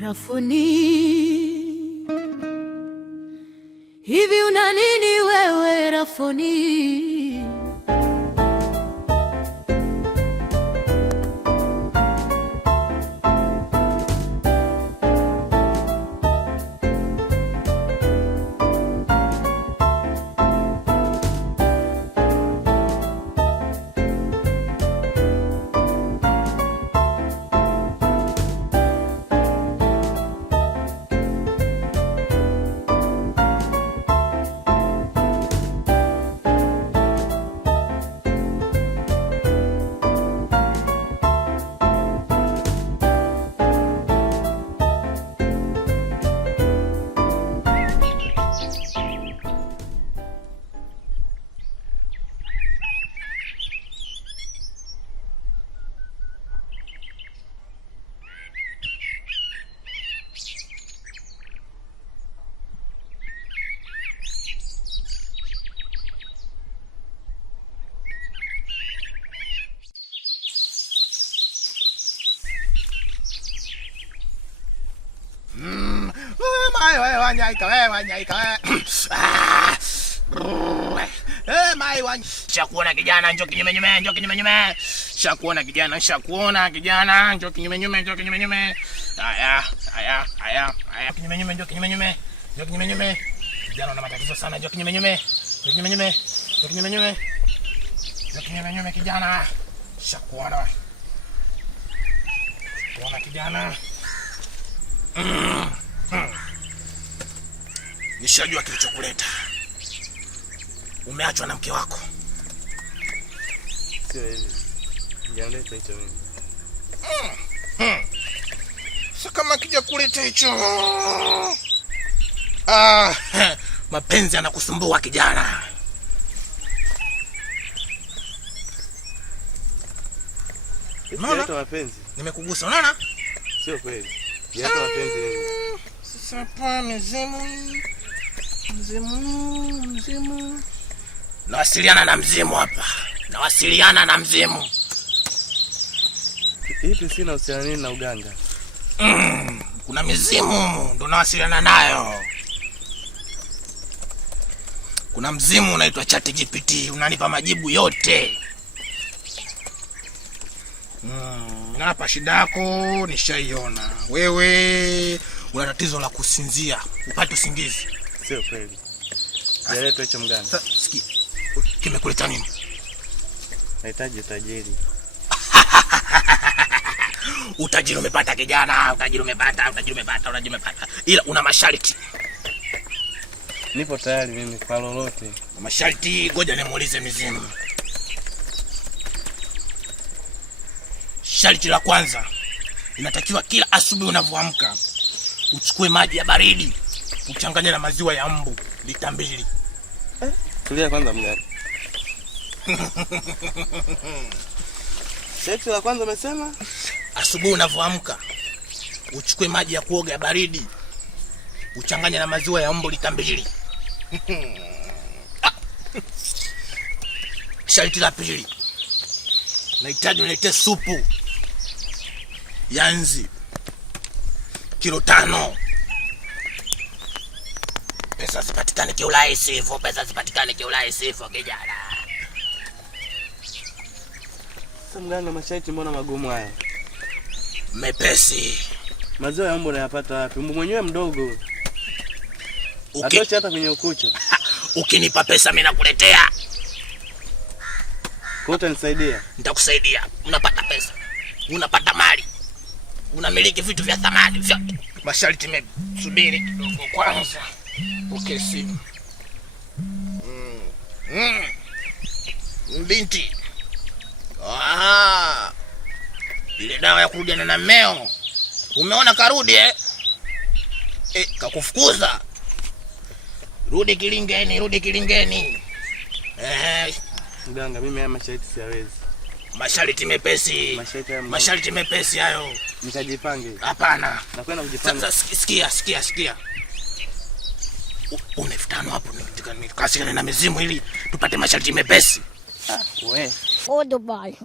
Rafuni, hivi una nini wewe Rafuni? Shakuona kijana, njoo kinyume nyume, njoo kinyume nyume. Shakuona kijana, njoo kinyume nyume, njoo kinyume nyume. Haya. Kinyume nyume, njoo kinyume nyume. Njoo kinyume nyume. Kijana una matatizo sana, njoo kinyume nyume. Njoo kinyume nyume. Njoo kinyume nyume. Njoo kinyume nyume kijana. Shakuona. Shakuona kijana. Nishajua kilichokuleta. Umeachwa na mke wako. Sio hivi. Njaleta hicho mimi. Sasa kama kija kuleta hicho. Mapenzi yanakusumbua kijana. Unaona mapenzi? Nimekugusa, unaona? Sio kweli. Yako mapenzi nini? Sasa hapa mzimu. Nawasiliana na mzimu hapa. Nawasiliana na mzimu. Hivi sina uhusiano nini na uganga? Kuna mizimu ndo nawasiliana nayo. Kuna mzimu unaitwa ChatGPT, unanipa majibu yote. Na hapa shida yako nishaiona. Wewe una tatizo la kusinzia, upate usingizi. Sio kweli. Njaleta hicho mganga. Sasa sikia. Kimekuleta nini? Nahitaji utajiri. Utajiri umepata kijana, utajiri umepata. Ila una masharti. Nipo tayari mimi kwa lolote. Masharti, ngoja nimuulize mizimu. Sharti la kwanza, inatakiwa kila asubuhi unavyoamka uchukue maji ya baridi uchanganye na maziwa ya mbu lita 2. Tulia kwanza mganga. Sharti la kwanza umesema? Asubuhi unavyoamka uchukue maji ya kuoga ya baridi uchanganye na maziwa ya mbu lita 2. Sharti la pili, nahitaji unilete supu ya nzi kilo 5. Pesa zipatikane kiurahisi hivyo, kijana. Sasa mganga, masharti mbona magumu haya? Mepesi. Maziwa ya mbu nayapata wapi? Mbu mwenyewe mdogo. Atoshi hata kwenye ukucha. Ukinipa pesa mimi nakuletea. Kwa utanisaidia? Nitakusaidia. Unapata pesa. Unapata mali. Unamiliki vitu vya thamani vyote. Masharti subiri kidogo kwanza. Okay, simu. Binti. Ile dawa ya kurudiana na mmeo. Umeona karudi kakufukuza. Rudi kilingeni. Mganga, mimi haya masharti siwezi. Masharti mepesi hayo. Nikajipange. Hapana. Nakwenda kujipanga. Sasa sikia. Una 5 hapo nikasiana na mizimu ili tupate masharti mepesi. We. Oh, Dubai.